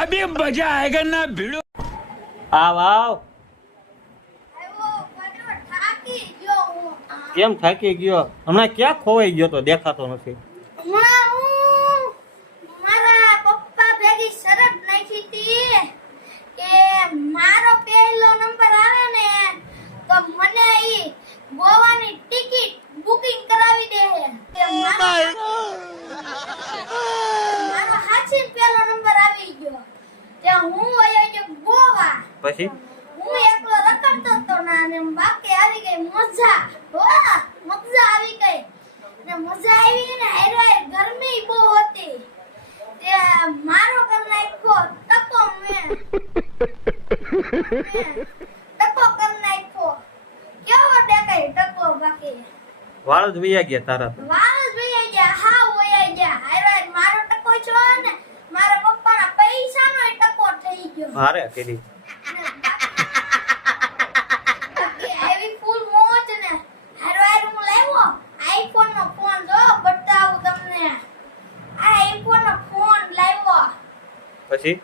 अभी मजा आएगा ना भिड़ो। આવ આવ કેમ થાકી ગયો હમણાં ક્યાં ખોવાઈ ગયો તો દેખાતો નથી મારા પપ્પા ભેગી શરત નાખી હતી કે મારો પહેલો નંબર આવે ને તો મને ઈ ગોવાની ટિકિટ બુકિંગ કરાવી દે કે મારો હાચી પહેલો નંબર આવી ગયો તે હું આયો જો ગોવા પછી હું એકલો રખડતો તો ના ને બાકી આવી ગઈ મજા મજા આવી ગઈ ને મજા આવી ને હેરો ગરમી બહુ હતી તે મારો કર નાખ્યો ટકો મે ટકો કર નાખ્યો કેવો દેખાય ટકો બાકી વાળ જ વયા ગયા તારા તો વાળ જોઈ ગયા હા વયા ગયા હેરો મારો ટકો છો ને મારા પપ્પાના પૈસાનો ટકો થઈ ગયો હારે કરી એવી ફૂલ મોજ ને હારવાર હું લાવ્યો આઈફોન નો ફોન જો બતાવું તમને આ આઈફોન નો ફોન લાવ્યો પછી